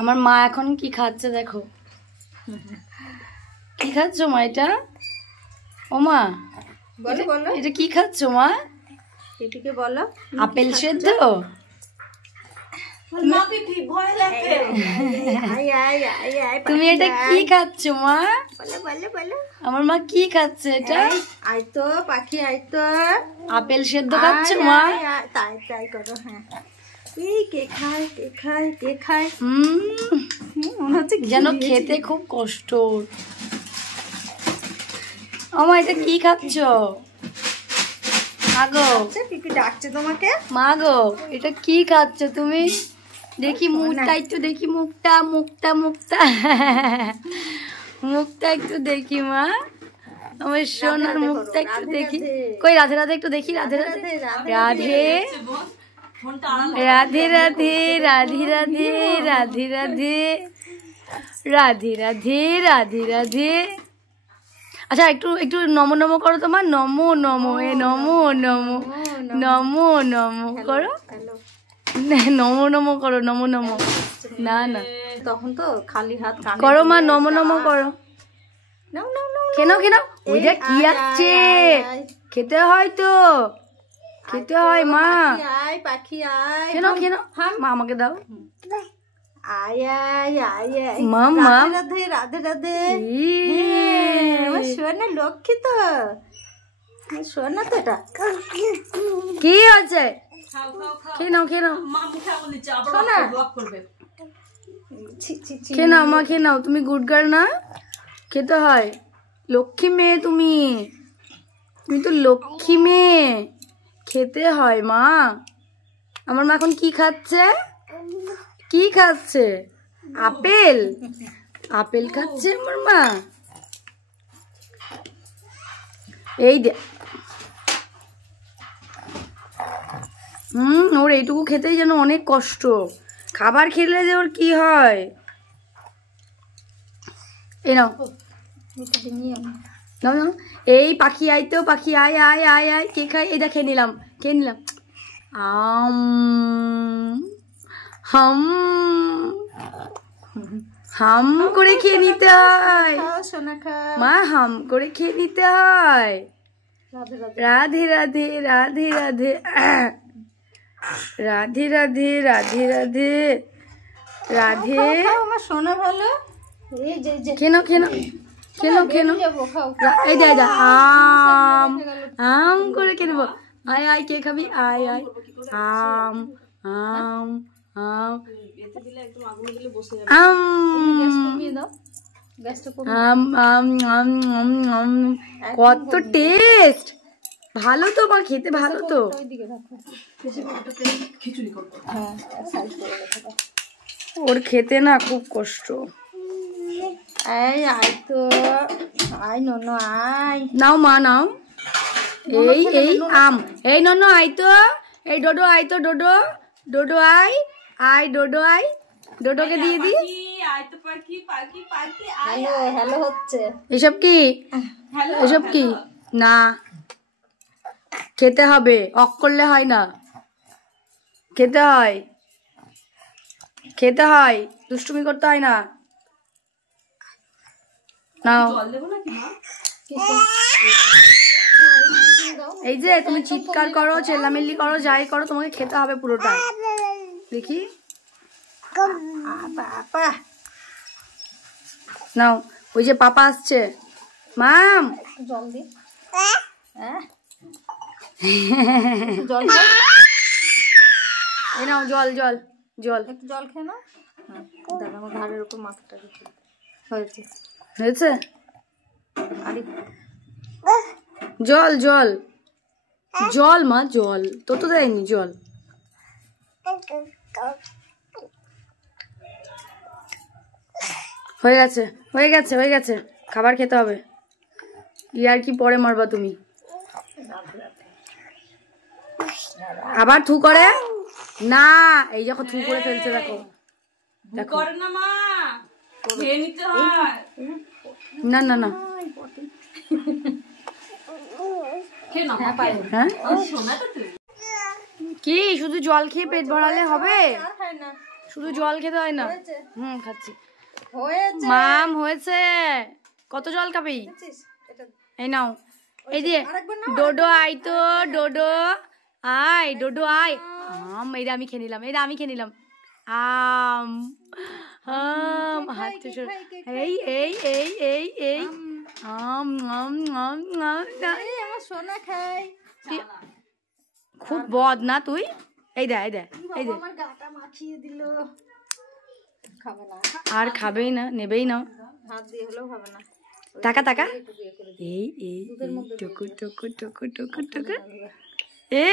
আমার মা এখন কি খাচ্ছে দেখো। কি খাচ্ছ মা এটা? ও মা বলো বলো, এটা কি খাচ্ছ মা? এটিকে বলো। আপেল সেদ্ধ? তুমি এটা কি খাচ্ছ মা? বলো বলো বলো। আমার মা কি খাচ্ছে এটা? আই তো পাখি, আই তো। আপেল সেদ্ধ খাচ্ছ মা? তাই তাই করো। হ্যাঁ, এই কে খায় কে খায় কে খায়, মনে হচ্ছে যেন খেতে খুব কষ্ট। আমা এটা কি খাচ্ছ? মাগো কি ডাকছে তোমাকে? মাগো এটা কি খাচ্ছ তুমি? দেখি মুখটা একটু দেখি, মুখটা মুখটা মুখটা মুখটা একটু দেখি মা, আমার সোনার মুখটা একটু দেখি। কই রাধে রাধে একটু দেখি, রাধে রাধে রাধে রাধে রাধে রাধে রাধে রাধে রাধে রাধে রাধে রাধে রাধে। আচ্ছা একটু একটু নমো নমো করো তোমার, নমো নমো, এ নমো নমো নমো নমো করো, নমো নমো করো, নমো নমো। না না তখন তো খালি হাত করো মা, নমো নমো করো। কেন কেন ওইটা কি আসছে? খেতে হয় তো, খেতে হয় মা। পাখি আয়, কেন কেন মা আমাকে দাও। আয় আয় আয় আয়, মাম রাধে রাধে রাধে। আমার সোনা লক্ষ্মী তো, সোনা তো এটা। কি আছে? কেন কেন কেন মা খেয়ে নাও, তুমি গুড গার্ল না? খেতে হয়, লক্ষ্মী মেয়ে তুমি, তুমি তো লক্ষ্মী মেয়ে, খেতে হয় মা। আমার মা এখন কি খাচ্ছে? কি খাচ্ছে? আপেল, আপেল খাচ্ছে আমার মা। এই দে, ওর এইটুকু খেতেই যেন অনেক কষ্ট। খাবার খেলে যে ওর কি হয়। এই নাও নাও নাও। এই পাখি আয় তো, পাখি আয় আয় আয় আয়। কে খাই? এটা খেয়ে নিলাম, খেয়ে নিলাম। হাম হাম করে খেয়ে নিতে হয় মা, হাম করে খেয়ে নিতে হয়। রাধে রাধে রাধে রাধে রাধে রাধে রাধে রাধে রাধে। সোনা ভালো, কেন কেন কেন কেন? এই দে আম, আম করে খেলবো। আয় আয়, কে খাবি? আয় আয়। আম আম আম আম আম আম আম আম। কত টেস্ট, ভালো তো মা, খেতে ভালো তো। ওর খেতে না খুব কষ্ট। আয় আয় তো, আয় ননো আয়। নাও মা নাও। এই এই আম, এই ননো আয় তো, এই ডোডো আয় তো, ডোডো ডোডো আয় আয়, ডোডো আয়, ডোডোকে দিয়ে দি। হ্যালো হ্যালো হচ্ছে, এসব কি? এসব কি? না, খেতে হবে, অক করলে হয় না, খেতে হয়, খেতে হয়, দুষ্টুমি করতে হয় না। নাও। এই যে তুমি চিৎকার করো, চেল্লামিল্লি করো, যাই করো, তোমাকে খেতে হবে পুরোটা। দেখি নাও। ওই যে পাপা আসছে, মাম জল দি। এই নাও জল, জল জল, একটু জল খেয়ে নাও। দাদা আমার ঘাড়ের উপর মাথাটা রেখে। হয়েছে হয়েছে। জল জল জল মা, জল তো তো দেয়নি, জল। হয়ে গেছে হয়ে গেছে হয়ে গেছে, খাবার খেতে হবে। ইয়ার কি পরে মারবা তুমি? আবার থু করে না, এই যখন থু করে ফেলছে দেখো, দেখো না না না। কি শুধু জল খেয়ে পেট ভরালে হবে? শুধু জল খেতে হয় না। হয়েছে? খাচ্ছি। হয়েছে। মাম হয়েছে। কত জল খাবি? এটা এই নাও। এই যে আরেকবার নাও, ডোডো আই তো, ডোডো আয়, ডোডো আয়। এইটা আমি খেয়ে নিলাম, এইটা আমি খেয়ে নিলাম। হাত এই এই এই এই এই আমার সোনা খাই। খুব বদ না তুই। এই দে এই দে এই দে। আমার গাটা মাখিয়ে দিল। খাবে না, আর খাবেই না, নেবেই না। হাত দিয়ে হলেও খাবে না। টাকা টাকা এই এই টুকু টুকু টুকু টুকু টুকু এ